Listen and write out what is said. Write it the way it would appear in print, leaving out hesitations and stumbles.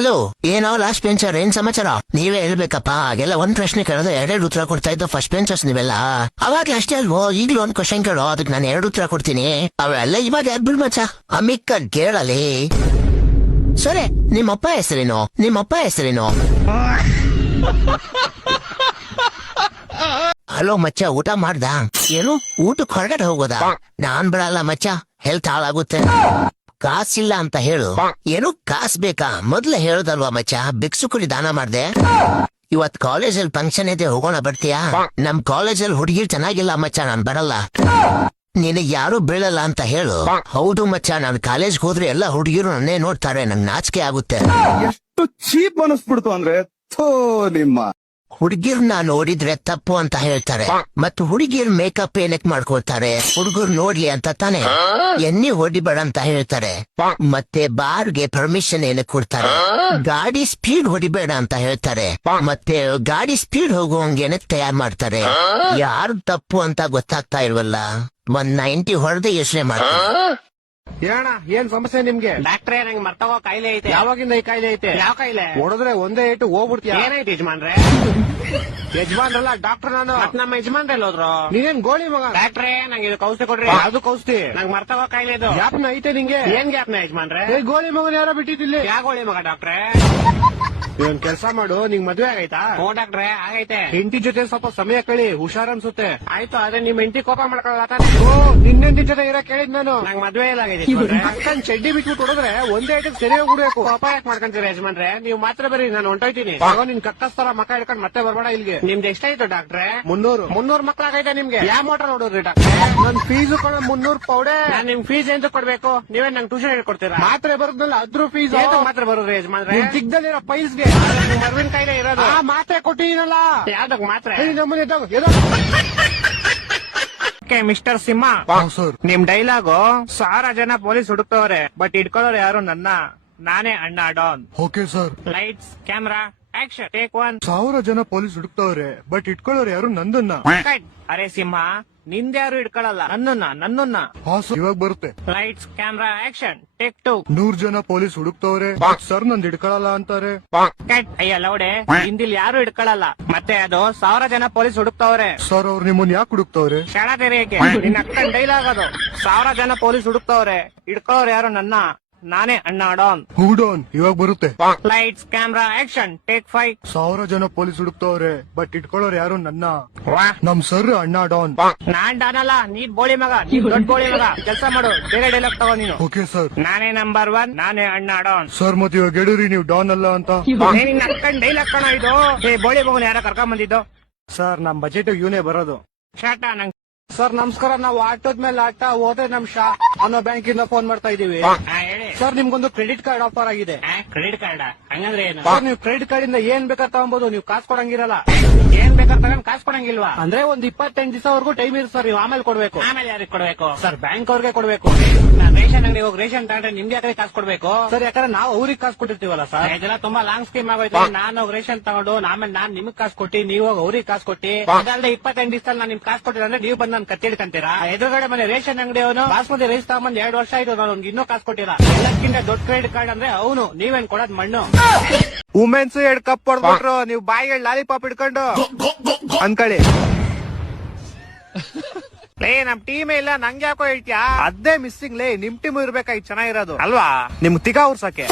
Hello, ಏನೋ last bencher, ಏನ್ ಸಮಾಚಾರ? ನೀವೇ ಹೇಳ್ಬೇಕಪ್ಪ. ಆಗೆಲ್ಲ ಒಂದ್ ಪ್ರಶ್ನೆ ಕೇಳೋದು ಎರಡೆರಡು ಉತ್ತರ ಕೊಡ್ತಾ ಇದ್ದು ಫಸ್ಟ್ ಬೆಂಚರ್ಸ್ ನೀವೆಲ್ಲ. ಅವಾಗ್ಲೇ ಅಷ್ಟೇ ಅಲ್ವೋ? ಈಗ್ಲೂ ಒಂದ್ ಕ್ವಶನ್ ಕೇಳೋ, ಅದಕ್ಕೆ ನಾನು 2 ಉತ್ತರ ಕೊಡ್ತೀನಿ. ಅವೆಲ್ಲ ಇವಾಗ ಯಾರು ಮಚ್ಚ ಅಮಿಕ್ಕ ಕೇಳಲಿ. ಸರಿ, ನಿಮ್ಮಪ್ಪ ಹೆಸರೇನು? ಹಲೋ ಮಚ್ಚ, ಊಟ ಮಾಡ್ದ? ಏನು ಊಟಕ್ಕೆ ಹೊರಗಡೆ ಹೋಗೋದಾ? ನಾನ್ ಬಿಡಲ್ಲ ಮಚ್ಚ, ಹೆಲ್ತ್ ಹಾಳಾಗುತ್ತೆ. ಕಾಸಿಲ್ಲ ಅಂತ ಹೇಳು. ಏನು ಕಾಸ್ ಬೇಕಾ? ಮೊದ್ಲು ಹೇಳುದಲ್ವಾ ಮಚ್ಚ, ಭಿಕ್ಷುಕರಿಗೆ ದಾನ ಮಾಡ್ದೆ. ಇವತ್ ಕಾಲೇಜಲ್ಲಿ ಫಂಕ್ಷನ್ ಇದೆ, ಹೋಗೋಣ, ಬರ್ತೀಯಾ? ನಮ್ ಕಾಲೇಜಲ್ಲಿ ಹುಡುಗಿ ಚೆನ್ನಾಗಿಲ್ಲ ಮಚ್ಚ, ನಾನ್ ಬರಲ್ಲ. ನಿನಗ್ ಯಾರು ಬೀಳಲ್ಲ ಅಂತ ಹೇಳು. ಹೌದು ಮಚ್ಚ, ನಾನು ಕಾಲೇಜ್ಗೆ ಹೋದ್ರೆ ಎಲ್ಲ ಹುಡುಗಿರು ನನ್ನೇ ನೋಡ್ತಾರೆ, ನಂಗ್ ನಾಚಿಕೆ ಆಗುತ್ತೆ. ಎಷ್ಟು ಚೀಪ್ ಅನಿಸ್ಬಿಡ್ತು ಅಂದ್ರೆ, ಥೋ ನಿಮ್ಮ ಹುಡುಗಿರ್ನ ನೋಡಿದ್ರೆ ತಪ್ಪು ಅಂತ ಹೇಳ್ತಾರೆ, ಮತ್ತು ಹುಡುಗಿರ್ ಮೇಕಪ್ ಏನಕ್ ಮಾಡ್ಕೊಳ್ತಾರೆ? ಹುಡುಗರು ನೋಡ್ಲಿ ಅಂತ ತಾನೆ. ಎಣ್ಣೆ ಹೊಡಿಬೇಡ ಅಂತ ಹೇಳ್ತಾರೆ, ಮತ್ತೆ ಬಾರ್ಗೆ ಪರ್ಮಿಷನ್ ಏನಕ್ ಕೊಡ್ತಾರೆ? ಗಾಡಿ ಸ್ಪೀಡ್ ಹೊಡಿಬೇಡ ಅಂತ ಹೇಳ್ತಾರೆ, ಮತ್ತೆ ಗಾಡಿ ಸ್ಪೀಡ್ ಹೋಗುವಂಗೇನೆ ತಯಾರು ಮಾಡ್ತಾರೆ. ಯಾರು ತಪ್ಪು ಅಂತ ಗೊತ್ತಾಗ್ತಾ ಇಲ್ವಲ್ಲ. 190 ಹೊಡೆದು ಯೋಚನೆ ಮಾಡ್ತಾರೆ. ಏನ ಏನ್ ಸಮಸ್ಯೆ ನಿಮ್ಗೆ? ಡಾಕ್ಟ್ರೇ, ನಂಗೆ ಮರ್ತವ ಕಾಯಿಲೆ ಐತೆ. ಯಾವಾಗಿಂದ ಈ ಕಾಯಿಲೆ ಐತೆ? ಯಾವ ಕಾಯಿಲೆ? ಹೊಡೆದ್ರೆ ಒಂದೇ ಏಟು ಹೋಗ್ಬಿಡ್ತೀಯ. ಏನಾಯ್ತು ಯಜಮಾನ್ರೆ? ಯಜಮಾನ್ರಲ್ಲ, ಡಾಕ್ಟರ್ ನಾನು. ಮತ್ ನಮ್ಮ ಯಜಮಾನ್ರೆ ಹೋದ್ರು. ನೀನೇನ್ ಗೋಳಿ ಮಗ? ಡಾಕ್ಟ್ರೇ, ನಂಗೆ ಇದು ಔಷಧಿ ಕೊಡ್ರಿ. ಅದು ಕೌಸ್ತಿ. ನಂಗೆ ಮರ್ತವ ಕಾಯಿಲೆ ಇದು. ಯಾಪ್ನ ಐತೆ ನಿಂಗೆ? ಏನ್ ಗ್ಯಾಪ್ನ ಯಜಮಾನ್ರೆ? ಏ, ಗೋಳಿ ಮಗನ ಯಾರೋ ಬಿಟ್ಟಿದ್ದಿಲ್ಲಿ. ಯಾಗೋಳಿ ಮಗ ಡಾಕ್ಟ್ರೇ? ಇವನ್ ಕೆಲ್ಸ ಮಾಡು, ನಿಂಗ್ ಮದ್ವೆ ಆಗೈತಾ? ಹ್ಞೂ ಡಾಕ್ಟ್ರೇ, ಆಗೈತೆ. ಹೆಂಡತಿ ಜೊತೆ ಸ್ವಲ್ಪ ಸಮಯ ಕಳಿ, ಹುಷಾರ್ ಅನ್ಸುತ್ತೆ. ಆಯ್ತು, ಆದ್ರೆ ನಿಮ್ ಹೆಂಡತಿ ಕೋಪ ಮಾಡ್ಕೊಳ್ಳ ತಾನೆ? ಓ, ನಿನ್ನೆಂಟಿ ಜೊತೆ ಇರೋ ಕೇಳಿದ್ ನಾನು. ನಂಗೆ ಮದ್ವೆ ಇಲ್ಲ ಆಗೈತೆ. ಅಕ್ಕನ್ ಚಡ್ಡಿ ಬಿಟ್ಬಿಟ್ಟು ಹೊಡೆದ್ರೆ ಒಂದೇ ಐಟಕ್ ಸರಿ ಹೋಗ್ಬಿಡ್ಬೇಕು. ಕೋಪ ಯಾಕೆ ಮಾಡ್ಕೊಂತೀರ ಯಜಮಾನ್ರೆ? ನೀವು ಮಾತ್ರ ಬರ್ರಿ, ನಾನು ಹೊಂಟೋಯ್ತೀನಿ. ಆಗ ನಿನ್ ಕಕ್ಕಸ್ತರ ಮಕ್ಕ ಹಿಡ್ಕೊಂಡ್ ಮತ್ತೆ ಬರ್ಬೇಡ ಇಲ್ಲಿಗೆ. ನಿಮ್ದು ಎಷ್ಟಾಯ್ತು ಡಾಕ್ಟ್ರೇ? 300. 300 ಮಕ್ಳಾಗೈತೆ ನಿಮ್ಗೆ? ಯಾವ ಮೋಟರ್ ನೋಡಿದ್ರಿ ಡಾಕ್ಟ್ರೆ? ನನ್ ಫೀಸು ಕೂಡ 300 ಪೌಡೆ. ನಾನ್ ನಿಮ್ ಫೀಸ್ ಎಂತ ಕೊಡ್ಬೇಕು? ನೀವೇ ನಂಗೆ ಟ್ಯೂಷನ್ ಹೇಳ್ಕೊಡ್ತೀರಾ? ಮಾತ್ರೆ ಬರೋದ್ನಲ್ಲ ಅದ್ರ ಫೀಸ್. ಮಾತ್ರ ಬರೋದ್ರಿ ಯಜಮಾನ್ರೆ? ನಿಮ್ ಚಿಕ್ಕದಲ್ಲಿರೋ ಪೈಲ್ಸ್ಗೆ ಮರ್ವಿನ ಕಾಯಿಲೆ ಇರೋದು. ಆ ಮಾತ್ರೆ ಕೊಟ್ಟಿನಲ್ಲ. ಯಾವ್ದಕ್ ಮಾತ್ರ? ನಮ್ಮನೆ ಮಿಸ್ಟರ್ ಸಿಂಹ, ನಿಮ್ ಡೈಲಾಗು 1000 ಜನ ಪೊಲೀಸ್ ಹುಡುಕ್ತವ್ರೆ, ಬಟ್ ಇಟ್ಕೊಳ್ಳೋರು ಯಾರು ನನ್ನ, ನಾನೇ ಅಣ್ಣ Don. Okay sir. Lights, camera, action, take 1. 1000 ಜನ ಪೊಲೀಸ್ ಹುಡುಕ್ತವ್ರೆ, ಬಟ್ ಇಟ್ಕೊಳ್ಳೋರು ಯಾರು ನಂದನ್ನ. ಅರೆ ಸಿಂಹ, ನಿಂದ್ಯಾರು ಇಟ್ಕೊಳ್ಳಲ್ಲ, ನನ್ನನ್ನ. ಇವಾಗ ಬರುತ್ತೆ. Lights, camera, action, take 2. 100 ಜನ ಪೊಲೀಸ್ ಹುಡುಕ್ತವ್ರೆ, ಸರ್ ನಂದ್ ಇಟ್ಕೊಳ್ಳಲ್ಲ ಅಂತಾರೆ. ಅಯ್ಯ ಲೌಡೆ, ಹಿಂದಿಲ್ ಯಾರು ಇಟ್ಕೊಳ್ಳಲ್ಲ, ಮತ್ತೆ ಅದು 1000 ಜನ ಪೊಲೀಸ್ ಹುಡುಕ್ತವ್ರೆ. ಸರ್ ಅವ್ರು ನಿಮ್ಮನ್ ಯಾಕೆ ಹುಡುಕ್ತವ್ರೆ? ಕ್ಷಣ ತೆರೆಯಕ್ಕೆ. ನಿನ್ನ ಅಕ್ಕನ್ ಡೈಲಾಗ್ ಅದು. 1000 ಜನ ಪೊಲೀಸ್ ಹುಡುಕ್ತವ್ರೆ, ಇಟ್ಕೊಳ್ಳೋರು ಯಾರು ನನ್ನ, ನಾನೇ ಅಣ್ಣ ಡಾನ್. ಹೂಡಾನ್, ಇವಾಗ ಬರುತ್ತೆ. Lights, camera, action, take 5. 1000 ಜನ ಪೊಲೀಸ್ ಹುಡುಕ್ತವ್ರೆ, ಬಟ್ ಇಟ್ಕೊಳ್ಳೋರು ಯಾರು ನನ್ನ, ವಾ, ನಮ್ ಸರ್ ಅಣ್ಣ ಡಾನ್. ನಾನ್ ಡಾನ್ ಅಲ್ಲ, ನೀ ಬೋಳಿ ಮಗ, ನೀ ದೊಡ್ಡ ಬೋಳಿ ಮಗ. ಕೆಲಸ ಮಾಡು, ಬೇರೆ ಡೈಲಾಗ್ ತಗೋ ನೀನು. Okay sir. ನಾನೇ ನಂಬರ್ 1, ನಾನೇ ಅಣ್ಣ ಡಾನ್. ಸರ್ ಮತ್ತೆ ಇವಾಗ ಹೇಳಿರಿ ನೀವು ಡಾನ್ ಅಲ್ಲ ಅಂತ. ನಿನ್ನ ಅಕ್ಕನ್ ಡೈಲಾಗ್ ಕಣ ಇದು. ಏ ಬೋಳಿ ಮಗನ ಯಾರ ಕರ್ಕೊಂಡ್ ಬಂದಿದ್ದು? ಸರ್, ನಮ್ ಬಜೆಟ್ ಇವನೇ ಬರೋದು. ಶಾಟ, ನಂಗೆ ಸರ್ ನಮಸ್ಕಾರ, ನಾವು ಆಟೋದ ಮೇಲೆ ಆಟ ಹೋದ್ರೆ ನಮ್ ಶಾ ಅನ್ನೋ ಬ್ಯಾಂಕ್ ಇಂದ ಫೋನ್ ಮಾಡ್ತಾ ಇದೀವಿ. ಹೇಳಿ ಸರ್, ನಿಮ್ಗೊಂದು ಕ್ರೆಡಿಟ್ ಕಾರ್ಡ್ ಆಫರ್ ಆಗಿದೆ. ಕ್ರೆಡಿಟ್ ಕಾರ್ಡ್ ಹಂಗಂದ್ರೆ ಏನು? ಸರ್, ನೀವು ಕ್ರೆಡಿಟ್ ಕಾರ್ಡ್ ಇಂದ ಏನ್ ಬೇಕಾದ್ರೆ ತಗೊಬಹುದು, ನೀವು ಕಾಸು ಕೊಡಂಗಿರಲ್ಲ. ಏನ್ ಬೇಕಾದ್ರೆ ತಗೊಂಡ್ ಕಾಸು ಕೊಡಂಗಿಲ್ವಾ? ಅಂದ್ರೆ ಒಂದ್ 28 ದಿವಸವರೆಗೂ ಟೈಮ್ ಇರುತ್ತೆ ಸರ್, ನೀವು ಆಮೇಲೆ ಕೊಡ್ಬೇಕು. ಆಮೇಲೆ ಯಾರಿಗೆ ಕೊಡ್ಬೇಕು? ಸರ್, ಬ್ಯಾಂಕ್ ಅವ್ರಿಗೆ ಕೊಡ್ಬೇಕು. ನಾನ್ ರೇಷನ್ ಅಂಗಡಿ ಹೋಗಿ ರೇಷನ್ ತಗೊಂಡ್ರೆ ನಿಮ್ಗೆ ಯಾಕೆ ಕಾಸು ಕೊಡ್ಬೇಕು? ಸರ್, ಯಾಕಂದ್ರೆ ನಾವು ಅವ್ರಿಗೆ ಕಾಸು ಕೊಟ್ಟಿರ್ತೀವಲ್ಲ ಸರ್. ಇದೆಲ್ಲ ತುಂಬಾ ಲಾಂಗ್ ಸ್ಕೀಮ್ ಆಗೋಯ್ತು. ನಾನು ಹೋಗಿ ರೇಷನ್ ತಗೊಂಡು ಆಮೇಲೆ ನಾನ್ ನಿಮ್ಗೆ ಕಾಸು ಕೊಟ್ಟಿ, ನೀವು ಹೋಗಿ ಅವ್ರಿಗೆ ಕಾಸು ಕೊಟ್ಟಿ, ಅದಲ್ಲದೆ 28 ದಿವಸದಲ್ಲಿ ನಾನು ನಿಮ್ಗೆ ಕಾಸು ಕೊಟ್ಟಿಲ್ಲ ಅಂದ್ರೆ ನೀವು ಬಂದು ನನ್ ಕತ್ತಿಡ್ಕಂತೀರಾ? ಎದುರುಗಡೆ ಮನೆ ರೇಷನ್ ಅಂಗಡಿ ಅವನು ಬಾಸ್ಮತಿ ರೈಸ್ ತಗೊಂಡ್ 2 ವರ್ಷ ಆಯ್ತು, ನಾನು ಇನ್ನೂ ಕಾಸು ಕೊಟ್ಟಿಲ್ಲ. ಎಲ್ಲಕ್ಕಿಂತ ದೊಡ್ಡ ಕ್ರೆಡಿಟ್ ಕಾರ್ಡ್ ಅಂದ್ರೆ ಅವನು, ನೀವೇನ್ ಕೊಡೋದ್ ಮಣ್ಣು. ವುಮೆನ್ಸ್ 2 ಕಪ್ ಕೊಡ್ಬಿಟ್ರು, ನೀವು ಬಾಯಿಗೆ ಲಾಲಿಪಾಪ್ ಇಟ್ಕೊಂಡು ಅನ್ಕೊಳ್ಳಿ. ಲೇ, ನಮ್ ಟೀಮ್ ಇಲ್ಲ, ನಂಗೆ ಯಾಕೋ ಹೇಳ್ತೀಯಾ? ಅದೇ ಮಿಸ್ಸಿಂಗ್ ಲೇ, ನಿಮ್ ಟೀಮ್ ಇರ್ಬೇಕಾಗಿ ಚೆನ್ನಾಗಿರೋದು ಅಲ್ವಾ, ನಿಮ್ ತಿಗಾ ಉರ್ಸಕ್ಕೆ.